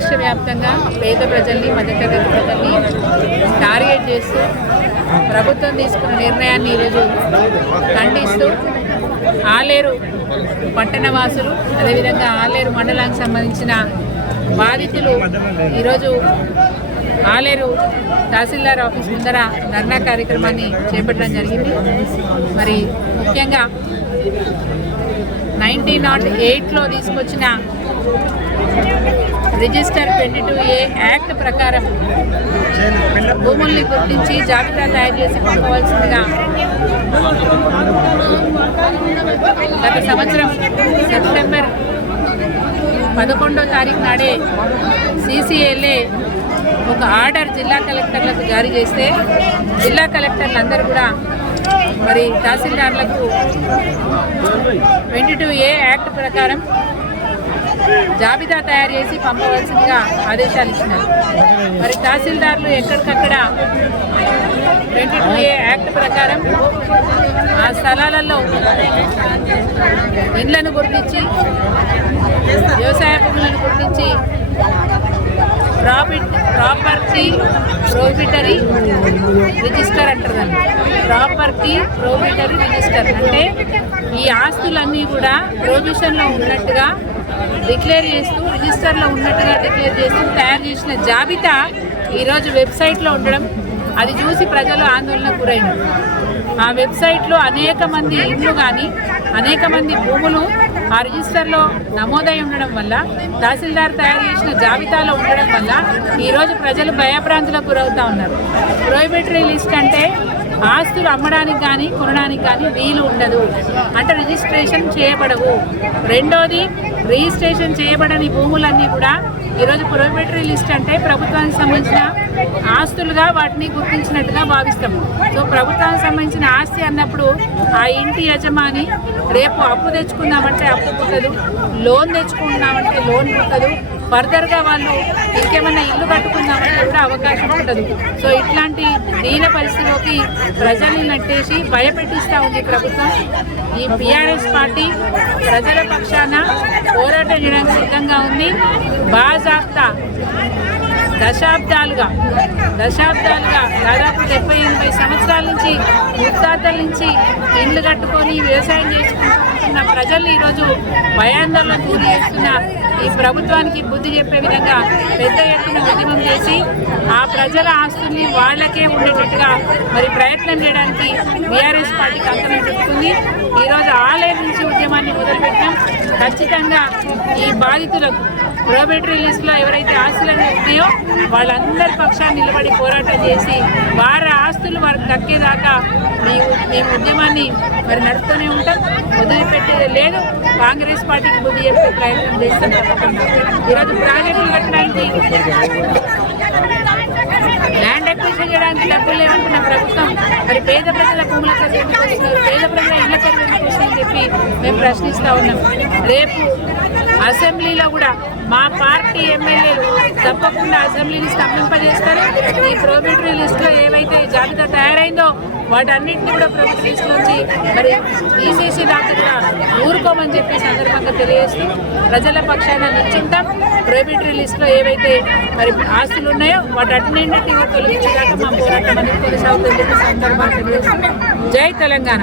రాష్ట్ర వ్యాప్తంగా పేద ప్రజల్ని మధ్యతరగతి ప్రజల్ని టార్గెట్ చేస్తూ ప్రభుత్వం తీసుకున్న నిర్ణయాన్ని ఈరోజు ఖండిస్తూ ఆలేరు పట్టణవాసులు అదేవిధంగా ఆలేరు మండలానికి సంబంధించిన బాధితులు ఈరోజు ఆలేరు తహసీల్దార్ ఆఫీస్ ముందర ధర్నా కార్యక్రమాన్ని చేపట్టడం జరిగింది. మరి ముఖ్యంగా 1908లో తీసుకొచ్చిన రిజిస్టర్ 22A యాక్ట్ ప్రకారం భూముల్ని గుర్తించి జాబితా తయారు చేసి పంపవలసిందిగా గత సంవత్సరం సెప్టెంబర్ 11వ తారీఖు నాడే CCLA ఒక ఆర్డర్ జిల్లా కలెక్టర్లకు జారీ చేస్తే జిల్లా కలెక్టర్లందరూ కూడా మరి తహసీల్దార్లకు 22A యాక్ట్ ప్రకారం జాబితా తయారు చేసి పంపవలసిందిగా ఆదేశాలు ఇచ్చినారు. మరి తహసీల్దార్లు ఎక్కడికక్కడ 22A యాక్ట్ ప్రకారం ఆ స్థలాలలో ఇండ్లను గుర్తించి వ్యవసాయ భూములను గుర్తించి ప్రాపర్టీ ప్రోహిబిటరీ రిజిస్టర్ అంటారు. ప్రాపర్టీ ప్రోహిబిటరీ రిజిస్టర్ అంటే ఈ ఆస్తులన్నీ కూడా ప్రొహిబిషన్లో ఉన్నట్టుగా డిక్లేర్ చేస్తూ రిజిస్టర్లో ఉన్నట్టుగా డిక్లేర్ చేస్తూ తయారు చేసిన జాబితా ఈరోజు వెబ్సైట్లో ఉండడం, అది చూసి ప్రజలు ఆందోళనకు గురైనారు. ఆ వెబ్సైట్లో అనేక మంది ఇండ్లు కానీ అనేక మంది భూములు ఆ రిజిస్టర్లో నమోదై ఉండడం వల్ల, తహసీల్దార్ తయారు చేసిన జాబితాలో ఉండడం వల్ల ఈరోజు ప్రజలు భయభ్రాంతులకు గురవుతూ ఉన్నారు. ప్రొహిబిటరీ లిస్ట్ అంటే ఆస్తులు అమ్మడానికి కానీ కొనడానికి కానీ వీలు ఉండదు, అంటే రిజిస్ట్రేషన్ చేయబడవు. రెండోది, రిజిస్ట్రేషన్ చేయబడని భూములన్నీ కూడా ఈరోజు ప్రొహిబిటరీ లిస్ట్ అంటే ప్రభుత్వానికి సంబంధించిన ఆస్తులుగా వాటిని గుర్తించినట్టుగా భావిస్తాం. సో ప్రభుత్వానికి సంబంధించిన ఆస్తి అన్నప్పుడు ఆ ఇంటి యజమాని రేపు అప్పు తెచ్చుకుందామంటే అప్పు పుట్టదు, లోన్ తెచ్చుకుందామంటే లోన్ పుట్టదు, ఫర్దర్గా వాళ్ళు ఇంకేమన్నా ఇల్లు కట్టుకుందామంటే కూడా అవకాశం ఉండదు. సో ఇట్లాంటి దీన పరిస్థితిలోకి ప్రజల్ని నెట్టేసి భయపెట్టిస్తూ ఉంది ప్రభుత్వం. ఈ PRS పార్టీ ప్రజల పక్షాన పోరాటం చేయడానికి సిద్ధంగా ఉంది. బాజాప్తా దశాబ్దాలుగా దాదాపు 70-80 సంవత్సరాల నుంచి ముత్తాతల నుంచి ఇల్లు కట్టుకొని వ్యవసాయం చేసుకుంటున్న ప్రజల్ని ఈరోజు భయాందోళనకు గురి చేస్తున్న ఈ ప్రభుత్వానికి బుద్ధి చెప్పే విధంగా పెద్ద ఎత్తున ఉద్యమం చేసి ఆ ప్రజల ఆస్తుల్ని వాళ్ళకే ఉండేటట్టుగా మరి ప్రయత్నం చేయడానికి BRS పార్టీకి అంతరం పెట్టుకుంది. ఈరోజు ఆలేరు నుంచి ఉద్యమాన్ని మొదలుపెట్టాం. ఖచ్చితంగా ఈ బాధితులకు ప్రొహిబిటరీ లిస్టులో ఎవరైతే ఆస్తులన్నీ ఉన్నాయో వాళ్ళందరి పక్షాన్ని నిలబడి పోరాటం చేసి వారి ఆస్తులు వారికి దక్కేదాకా మేము ఉద్యమాన్ని మరి నడుపుతూనే ఉంటాం, వదిలిపెట్టేది లేదు. కాంగ్రెస్ పార్టీకి బుద్ధి చెప్పే ప్రయత్నం చేస్తాం. ఈరోజు ప్రాజెక్టులు కట్టడానికి ల్యాండ్ అక్విజిషన్ చేయడానికి డబ్బులు లేవంటున్న ప్రభుత్వం మరి పేద ప్రజల భూముల ఖరీదు కోసం, పేద ప్రజల ఇళ్ల ఖరీదు కోసం అని చెప్పి మేము ప్రశ్నిస్తూ ఉన్నాం. రేపు అసెంబ్లీలో కూడా మా పార్టీ ఎమ్మెల్యేలు తప్పకుండా అసెంబ్లీని స్తంభింపజేస్తారు. ఈ ప్రొహిబిటరీ లిస్టులో ఏవైతే జాబితా తయారైందో వాటన్నింటినీ కూడా ప్రొహిబిటరీ లిస్ట్ నుంచి మరి తీసేసి దాకా కూడా ఊరుకోమని చెప్పి సందర్భంగా తెలియజేస్తూ ప్రజల పక్షాన నిశ్చింతం. ప్రొహిబిటరీ లిస్టులో ఏవైతే మరి ఆస్తులు ఉన్నాయో వాటన్నింటినీ కూడా తొలగించేదాకా మా పోరాటం అనేది కొనసాగుతుందని చెప్పి సందర్భంగా తెలియజేస్తూ జై తెలంగాణ.